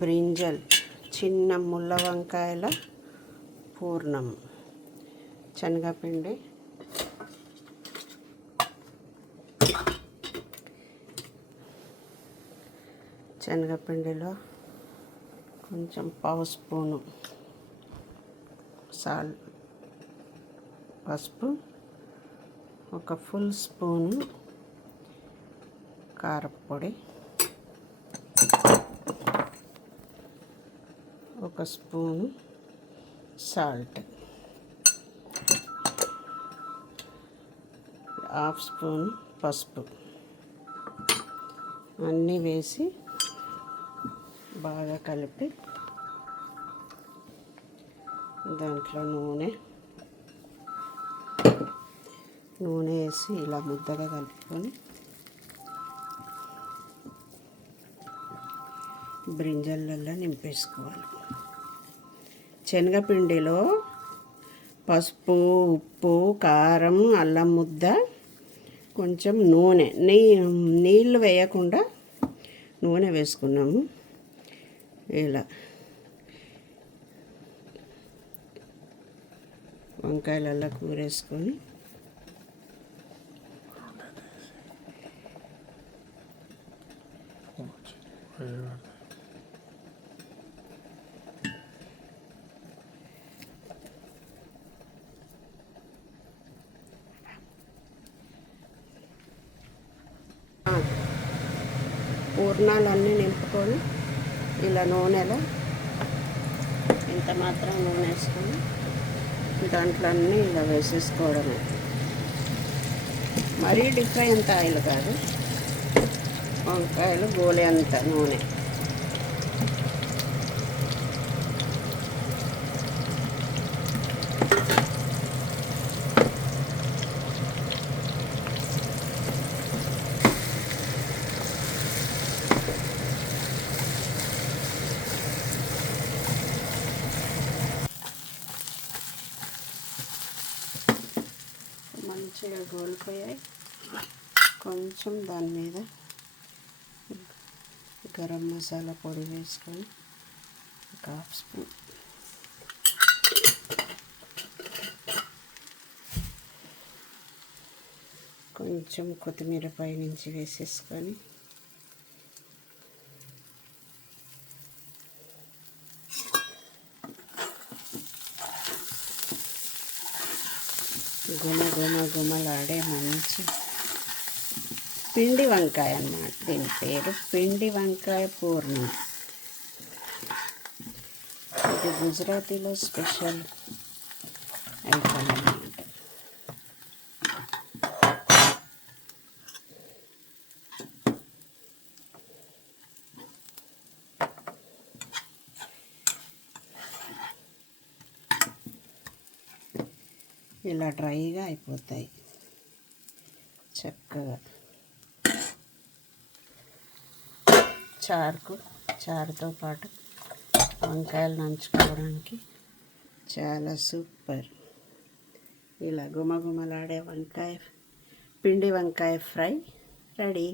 Brinjal, చిన్న ముళ్ళ వంకాయల పూర్ణం, శనగపిండి, శనగపిండిలో కొంచెం పావు స్పూను పసుపు, ఒక ఫుల్ స్పూను కారపొడి, ఒక స్పూను సాల్ట్, హాఫ్ స్పూన్ పసుపు అన్నీ వేసి బాగా కలిపి దాంట్లో నూనె వేసి ఇలా ముద్దగా కలుపుకొని బ్రింజల్లో నింపేసుకోవాలి. శనగపిండిలో పసుపు, ఉప్పు, కారం, అల్లం ముద్ద, కొంచెం నూనె, నీళ్ళు వేయకుండా నూనె వేసుకున్నాము. ఇలా వంకాయలలో కూరేసుకొని పూర్ణాలన్నీ నింపుకొని ఇలా నూనెలో ఇంత మాత్రం నూనె వేసుకొని దాంట్లో అన్నీ ఇలా వేసేసుకోవడమే. మరీ డిఫ్రై అంత ఆయిల్ కాదు, వంకాయలు గోలే అంత నూనె. మంచిగా గోలిపోయాయి. కొంచెం దాని మీద గరం మసాలా పొడి వేసుకొని ఒక హాఫ్ స్పూన్, కొంచెం కొత్తిమీర పైనుంచి వేసేసుకొని గుమలాడే మంచి పిండి వంకాయ అన్నమాట. దీని పేరు పిండి వంకాయ పూర్ణం. ఇది గుజరాతీలో స్పెషల్ ఐటమ్ అన్నమాట. ఇలా డ్రైగా అయిపోతాయి చక్కగా. చారుతో పాటు వంకాయలు నంచుకోవడానికి చాలా సూపర్. ఇలా గుమగుమలాడే పిండి వంకాయ ఫ్రై రెడీ.